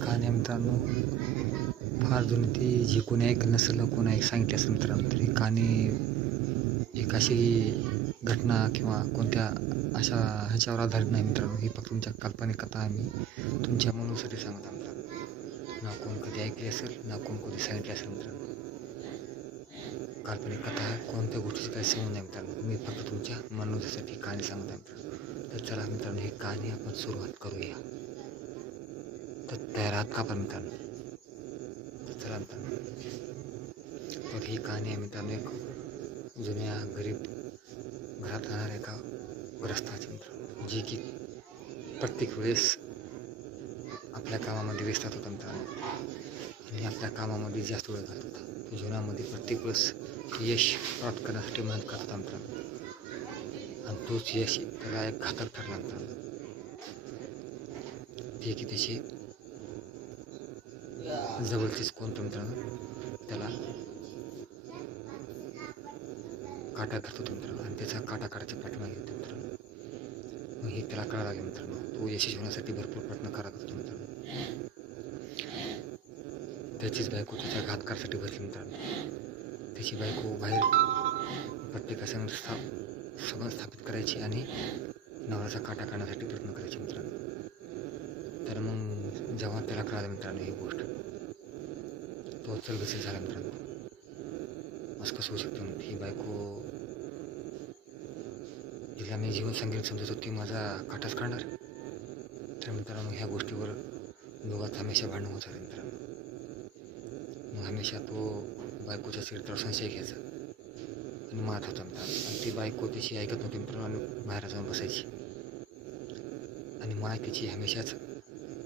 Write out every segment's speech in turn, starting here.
कहाणी मित्रांनो फार जुनी, ती जी कोणी ऐकलं नसेल, कोणी सांगितली असेल मित्रांनो, तरी कहाणी एक अशी घटना किंवा कोणत्या अशा ह्याच्यावर आधारित नाही मित्रांनो. ही फक्त तुमच्या काल्पनिक कथा आम्ही तुमच्या मनोसाठी सांगत आहोत मित्रांनो. ना कोण कधी ऐकली असेल, ना कोण कधी सांगितली असेल मित्रांनो. काल्पनिक कथा कोणत्या गोष्टीची काही संबंध नाही मित्रांनो. मी फक्त तुमच्या मनोरंजनासाठी कहाणी सांगत आहे मित्रांनो. तर चला मित्रांनो, ही कहाणी आपण सुरुवात करूया. तर तयार आहात का आपण मित्रांनो? तर चला मित्रांनो, तर ही कहाणी आहे मित्रांनो एक जुन्या गरीब घरात राहणाऱ्या एका ग्रस्ताची मित्रांनो, जी की प्रत्येक वेळेस आपल्या कामामध्ये व्यस्त होता मित्रांनो, आणि आपल्या कामामध्ये जास्त वेळ घालत होता. तो जीवनामध्ये प्रत्येक वेळेस यश प्राप्त करण्यासाठी मेहनत करत होता मित्रांनो, आणि तोच यश त्याला एक घातक ठरला मित्रांनो. ते की त्याचे जवळचेच कोणतं मित्रांनो त्याला काटा धरत होतो मित्रांनो, आणि त्याचा काटा काढायच्या पाठीमागे होतो मित्रांनो. मग हे त्याला कळायला लागले मित्रांनो. तो यशस्वी होण्यासाठी भरपूर प्रयत्न करत होतो मित्रांनो. त्याचीच बायको त्याच्या घात करण्यासाठी बसली मित्रांनो. त्याची बायको बाहेर प्रत्येकासमोर संबंध स्थापित करायची आणि नवऱ्याचा काटा काढण्यासाठी प्रयत्न करायचे मित्रांनो. तर मग जेव्हा त्याला कळालं मित्रांनो ही गोष्ट, तो चलबिचल झाला मित्रांनो. असं कसं होऊ शकतं? ही बायको, जिला मी जीवन संगीत समजत होती, माझा काटाच काढणार? तर मित्रांनो, ह्या गोष्टीवर दोघात हमेशा भांडण होत झालं मित्रांनो. मग हमेशा तो बायकोच्या चरित्रावर संशय घ्यायचा आणि मारत होता मित्रांनो. आणि ती बायको त्याची ऐकत नव्हती मित्रांनो, आणि बाहेर जाऊन बसायची, आणि माय त्याची हमेशाच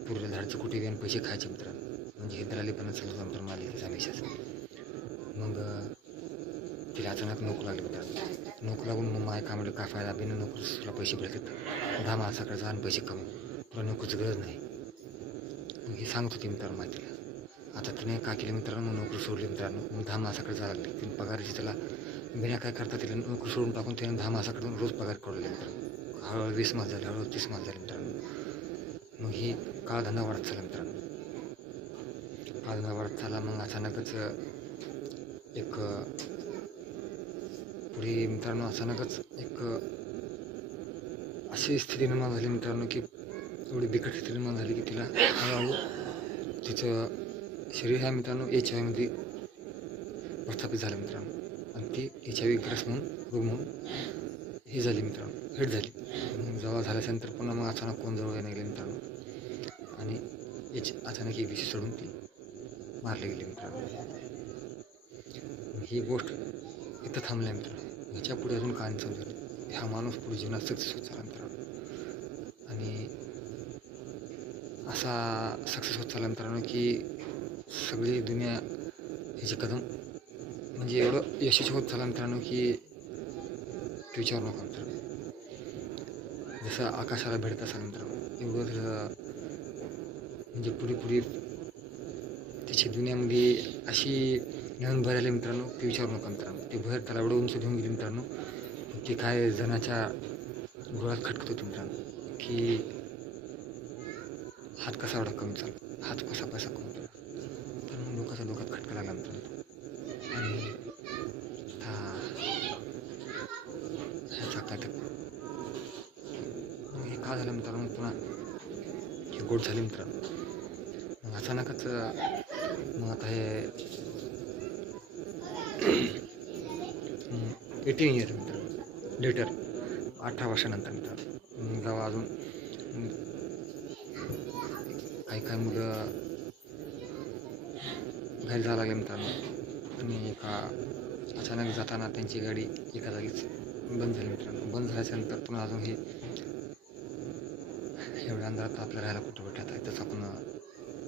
पुरले झाडचं कुठे आणि पैसे खायचे मित्रांनो. म्हणजे हे दलालीपणा चालू होता मित्रांनो मालिकेचं हमेशाच. मग तिला अचानक नोकरी लागली मित्रांनो. नोकरी लागून मग माय कामाला काय फायदा? बिना नोकरीस तुला पैसे भेटतात, 10 माणसाकडे जा आणि पैसे कमी, तुला नोकरीची गरज नाही. मग हे सांगत होती मित्रांनो माहितीला. आता तिने काय केलं मित्रांनो, नोकरी सोडली मित्रांनो. मग 10 माणसाकडे जायला लागली. तिने पगाराची त्याला बिना काय करता तिला नोकरी सोडून टाकून त्याने 10 माणसाकडून रोज पगार कळवले मित्रांनो. हळूहळू 20 मास झाले, हळूहळू 30 मास झाले मित्रांनो. मग ही काळधंदा वाढत चालला मित्रांनो. काळधंदा वाढत चालला. मग अचानकच एक पुढे मित्रांनो अचानकच एक अशी स्थिती निर्माण झाली मित्रांनो, की एवढी बिकट स्थिती निर्माण झाली की तिला हळूहळू तिचं शरीर ह्या मित्रांनो HIV मध्ये प्रस्थापित झालं मित्रांनो. आणि ती HIV ग्रस्त म्हणून रोग म्हणून ही झाली मित्रांनो, हिट झाली. मग जेव्हा झाल्याच्यानंतर पुन्हा मग अचानक कोण जवळ येणं गेले मित्रांनो, आणि अचानक एक दिवशी सोडून ती मारली गेली मित्रांनो. ही गोष्ट इथं थांबल्या मित्रांनो. ह्याच्या पुढे अजून कहाणी समजेल. हा माणूस पुढे जीवनात सक्सेस होत चालला मित्रांनो, आणि असा सक्सेस होत चालला मित्रांनो की सगळी दुनिया ह्याची कदम म्हणजे एवढं यशस्वी होत चालला मित्रांनो की विचारू नका मित्रांनो. जसं आकाशाला भेटत असाल मित्रांनो, एवढं त्याचं म्हणजे पुढे त्याची दुनियामध्ये अशी नवीन भर आले मित्रांनो, ते विचारू नका मित्रांनो. ते भर त्याला एवढं उंच घेऊन गेली मित्रांनो की काय जणाच्या डोळ्यात खटकत होती मित्रांनो, की हात कसा एवढा कमी चालला, हात कसा पैसा कमवतो. तर मग लोकांच्या डोक्यात खटका लागला मित्रांनो. आणि ह्याचा काय तर मग हे का झालं मित्रांनो, पुन्हा हे गोड झाली मित्रांनो. मग अचानकच मग आता हे 18 इयर मित्रांनो लेटर, 18 वर्षानंतर मित्रांनो. मग जेव्हा अजून काही मुलं बाहेर जायला लागले मित्रांनो, आणि अचानक जाताना त्यांची गाडी एका जागीच बंद झाली मित्रांनो. बंद झाल्याच्यानंतर पुन्हा अजून हे एवढ्या अंधारात आपल्याला राहायला कुठं भेटत आहे, तसं आपण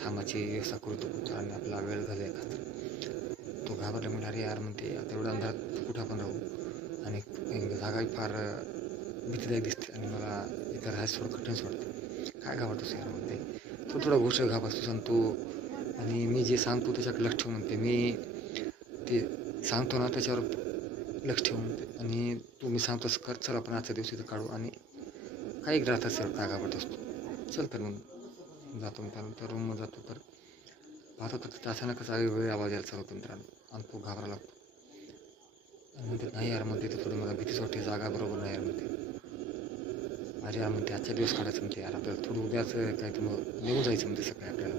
थांबाची व्यवस्था करतो आणि आपला वेळ घालूया का. तो घाबरला म्हणजे अरे यार म्हणते, आता एवढ्या अंधारात कुठं आपण राहू, आणि जागाही फार भीतीदायक दिसते, आणि मला इथं राहायचं थोडं कठीणच वाटते. काय घाबरतोस यार म्हणते, तो थोडा गोष्ट घाबरतोस आणि तू, आणि मी जे सांगतो त्याच्याकडे लक्ष ठेवून म्हणते, मी ते सांगतो ना त्याच्यावर लक्ष ठेवून म्हणते, आणि तू मी सांगतोस कर, चल आपण आजच्या दिवशी इथं काढू. आणि काही राहतात सर, काय घाबरत असतो, चल तर मग जातो त्यानंतर रूममध्ये जातो तर पाहतो तर तिथं अचानकच वेगवेगळे आवाज यायला चालू होतो मित्रांनो आणि तो घाबरा लागतो आणि म्हणते नाही यार म्हणते इथं थोडी मला भीतीच वाटते जागा बरोबर नाही यार म्हणते अरे यार म्हणते आजच्या दिवस काढायचं म्हणते यार आपल्याला थोडं उद्याच काय तर मग निघून जायचं म्हणते सकाळी आपल्याला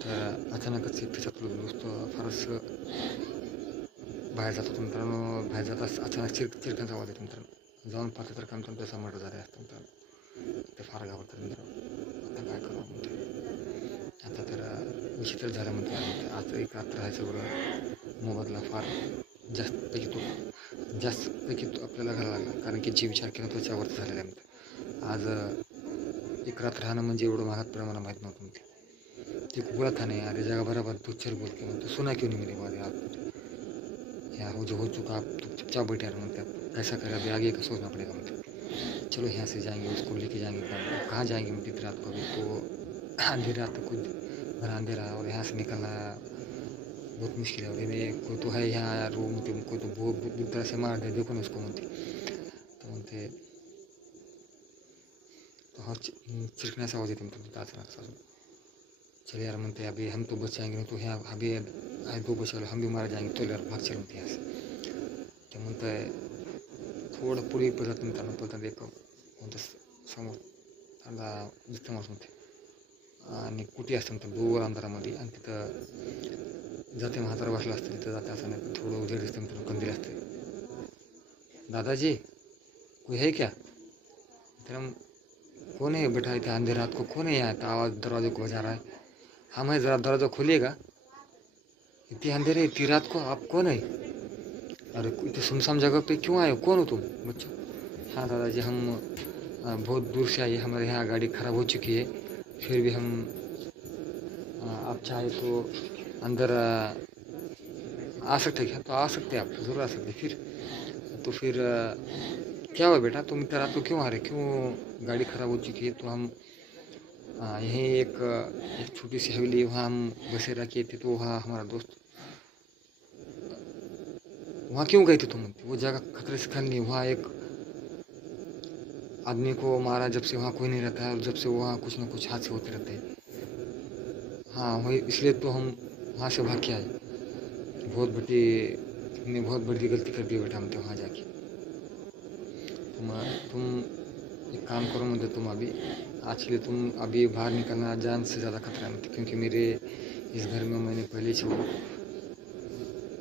तर अचानकच एक त्याच्यात नुसतं फारच बाहेर जातो मित्रांनो बाहेर जाताच अचानक चिरक्यांचा आवाज येतो मित्रांनो जाऊन पाहतो तर काम त्याचा मर्डर झाले असतं मित्रांनो ते फार घाबरतात मित्रांनो आता काय करू म्हणते आता तर विचित्र झालं म्हणते आज एक रात्र आहे सगळं मोबदला फार जास्तपैकी तो आपल्याला घालायला लागला कारण की जे विचार केला त्याच्यावरती झालेला आहे म्हणते आज एक रात्र राहणं म्हणजे एवढं महागात प्रमाणात माहीत नव्हतं म्हणते ते बोला था नहीं अरे जगह बराबर तू चल बोल के तो सुना क्यों नहीं मेरी बात आप यार हो चुका आप तो चुपचाप बैठे यार म्हणते कैसा करे अभी आगे का सोचना पड़ेगा मतलब चलो यहाँ से जाएंगे उसको लेके जाएंगे कहाँ जाएंगे मतलब रात को भी तो अंधेरा तो कुछ भरा अंधेरा और यहाँ से निकलना बहुत मुश्किल है और ये कोई तो है यहाँ रूम कोई तो वो बुरी तरह से मार दे देखो ना उसको म्हणते तो म्हणते तो हा चिरकण्याचा आवाज येतो म्हणते अचानक चल यार म्हणते अभी हम तो बच जाएंगे तो यहाँ अभी दो बचे हम भी मारा जाएंगे तो यार भाग चल म्हणते यहाँ से ते म्हणते थोडं पुढे परत मित्रांनो परत एक म्हणतं समोर त्यांना दिसतं माणूस म्हणते आणि कुठे असतं म्हणतं दूर अंधारामध्ये आणि तिथं जाते म्हातारा बसला असतं तिथं जाते असं नाही थोडं उजेड दिसतं मित्रांनो कंदील असते दादाजी कोई है क्या तेरा कौन है बेटा इतना अंधेर रात को कौन है यहाँ आवाज़ दरवाजे को बजा रहा है हम है ज़रा दरवाज़ा खोलिएगा इतनी अंधेरे इतनी रात को आप कौन है अरे इतनी सुनसान जगह पे क्यों आए हो कौन हो तुम बच्चों हाँ दादाजी हम बहुत दूर से आए हमारे यहाँ गाड़ी ख़राब हो चुकी है फिर भी हम आप चाहे तो अंदर आ सकते हैं क्या तो आ सकते हैं आप ज़रूर आ सकते फिर तो फिर क्या हुआ बेटा तुम इतना रात को क्यों आ रहे क्यों गाड़ी ख़राब हो चुकी है तो हम यहीं एक छोटी सी हवेली वहाँ हम बसेरा किए थे तो वहाँ हमारा दोस्त वहाँ क्यों गए थे तुम वो जगह खतरे से खाली नहीं वहाँ एक आदमी को मारा जब से वहाँ कोई नहीं रहता है और जब से वहाँ कुछ ना कुछ हादसे होते रहते हैं हाँ वही इसलिए तो हम वहाँ से भाग के आए तुमने बहुत बड़ी गलती कर दी बेटा हमने वहाँ जाके तुम एक काम करो मुझे तुम अभी आज के लिए तुम अभी बाहर निकलना जान से ज़्यादा खतरा नहीं क्योंकि मेरे इस घर में मैंने पहले से वो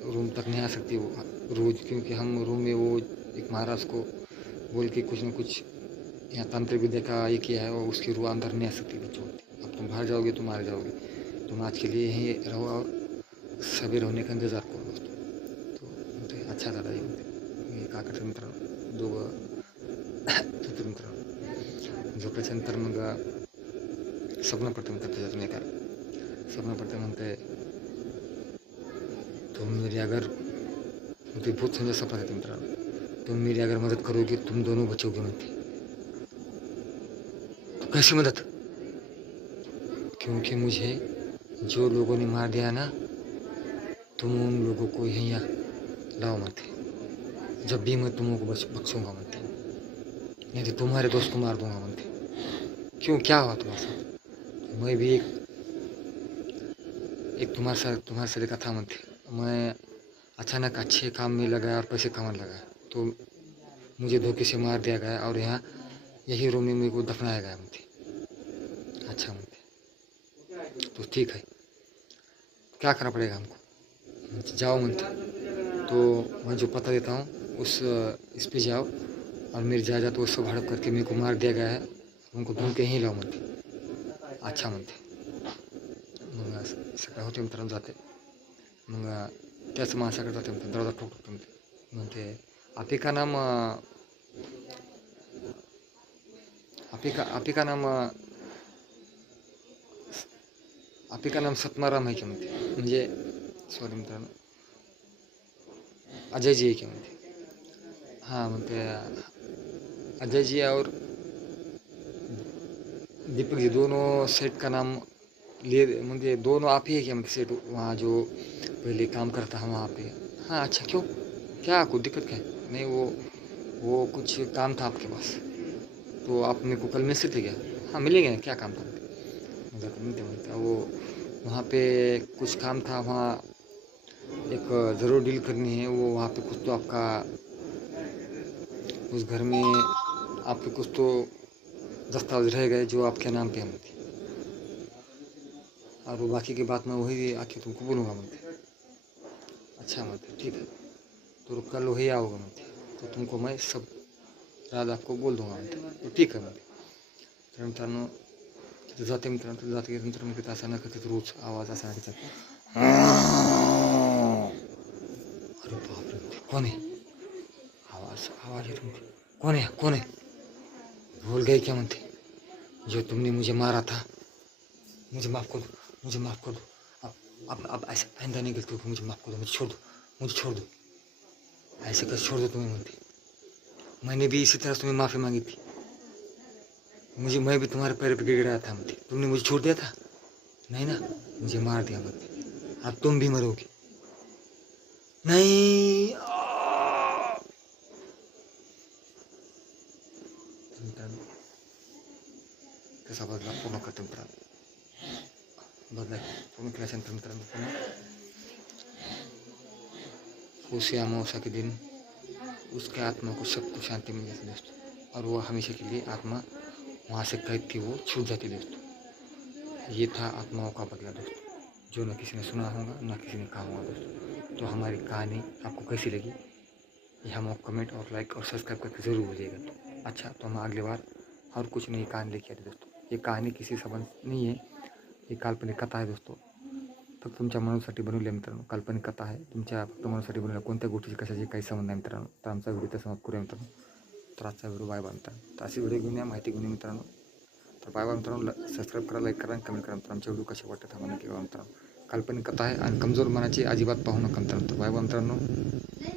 रूम तक नहीं आ सकती वो रोज़ क्योंकि हम रूम में वो एक महाराज को बोल के कुछ न कुछ यहाँ तंत्र विद्या का ये किया है और उसकी रूह अंदर नहीं आ सकती बच्चों अब तुम बाहर जाओगे तुम मारे जाओगे तुम आज के लिए यहीं रहो और सवेरे होने का इंतज़ार करो दोस्तों तो म्हणते अच्छा दादाजी म्हणते मी का करते मित्रांनो दोघं मित्रांनो झोपेच्यानंतर मग स्वप्न पडते म्हणतात त्याच्यातून एका स्वप्न पडते म्हणते तुम मेरी अगर मुझे बहुत सुंदर सपना देते मित्रांनो तुम मेरी अगर मदद करोगे तुम दोनों बचोगे म्हणते तो कैसी मदद क्योंकि मुझे जो लोगों ने मार दिया ना तुम उन लोगों को यहाँ लाओ म्हणते जब भी मैं तुमको बख्शूंगा म्हणते नहीं तो तुम्हारे दोस्त को मार दूंगा म्हणते क्यों क्या हुआ तुम्हारे साथ मैं भी एक तुम्हारे साथ एक था म्हणते मैं अचानक अच्छे काम में लगा और पैसे कमाने लगा तो मुझे धोखे से मार दिया गया और यहाँ यही रूम में मेरे को दफनाया गया म्हणते अच्छा म्हणते तो ठीक है क्या करना पड़ेगा हमको जाओ म्हणते तो मैं जो पता देता हूँ इस पे जाओ और मेरी जायदाद तो उसको हड़प करके मेरे को मार दिया गया है उनको ढूंढ के यहीं लाओ म्हणते अच्छा म्हणते मग सकाळ होते मित्रांनो जाते मग त्याच माणसाकडे जाते म्हणते दरवाजा ठोकतो म्हणते आपी का नाम सतमाराम है क्या म्हणते म्हणजे सॉरी मित्रांनो अजय जी है क्या म्हणते हाँ म्हणते अजय जी और दीपक जी दोनों सेट का नाम ले म्हणजे दोनों आप ही है क्या मतलब सेट वहाँ जो पहले काम करता है वहाँ पे हाँ अच्छा क्यों क्या कोई दिक्कत क्या नहीं वो कुछ काम था आपके पास तो आप मेरे को कल मिल सकते क्या हाँ मिलेंगे ना, क्या काम था? मजाक नहीं बोलता वो। वहाँ पे कुछ काम था, वहाँ एक ज़रूर डील करनी है। वो वहाँ पे कुछ तो आपका उस घर में आपके कुछ तो दस्तावेज रह गए जो आपके नाम पे हैं। और वो बाकी की बात मैं वही आके तुमको बोलूँगा मत। अच्छा मत, ठीक है। तो कल वही आओगे मत, तो तुमको मैं सब रात आपको बोल दूंगा मत, तो ठीक है मत। तर मित्रांनो तिथे जाते मित्रांनो, तिथे जाते नंतर मग तिथं असा ना तिथं रोज आवाज असा तिचा, अरे बापरे कौन है? आवाज आवाज येतो म्हणते, कौन है कौन है? भूल गए क्या म्हणते? जो तुमने मुझे मारा था, मुझे माफ़ कर दो, मुझे माफ़ कर दो। अब ऐसा आइंदा नहीं गलती होगी, मुझे माफ़ कर दो, मुझे छोड़ दो, मुझे छोड़ दो। ऐसे कैसे छोड़ दो तुम्हें म्हणते? मैंने भी इसी तरह तुम्हें माफ़ी मांगी थी। मैं भी तुम्हारे पैर पे गिर गया था म्हणते, तुमने मुझे छोड़ दिया था नहीं ना, मुझे मार दिया म्हणते, अब तुम भी मरोगे नहीं। मित्रांनो त्याचा बदला पूर्ण करतो मित्रांनो, बदला पूर्ण केल्यानंतर मित्रांनो पुन्हा उस अमावस्या के दिन उसके आत्मा को सबको शांति मिल जाती दोस्तों, और वो हमेशा के लिए आत्मा वहाँ से कैद थी वो छूट जाती दोस्तों। ये था आत्माओं का बदला दोस्तों, जो न किसी ने सुना होगा न किसी ने कहा होगा दोस्तों। तो हमारी कहानी आपको कैसी लगी ये हम कमेंट और लाइक और सब्सक्राइब करके ज़रूर बोलिएगा। तो अच्छा, तो हम अगली बार और कुछ नई कहानी लेके आते दोस्तों। ये कहानी किसी संबंध नहीं है, ये काल्पनिक कथा आहे दोस्तों, फक्त तुमच्या मनासाठी बनवली आहे मित्रांनो। काल्पनिक कथा आहे, तुमच्या फक्त मनासाठी बनवली, कोणत्या गोष्टीची कशाची काही संबंध नाही मित्रांनो। तर आमचा व्हिडिओ तर समाप्त करूया मित्रांनो। तर आजचा व्हिडिओ बाय बाय मित्रांनो। तर अशी व्हिडिओ घेऊन या, माहिती घेऊन या मित्रांनो। तर बाय बाय मित्रांनो, सबस्क्राईब करा, लाईक करा आणि कमेंट करा मित्रांनो। आमचे व्हिडिओ कसे वाटतात आम्हाला नक्की कळवा मित्रांनो। काल्पनिक कथा आहे आणि कमजोर मनाची अजिबात पाहू नका मित्रांनो। तर बाय बाय मित्रांनो।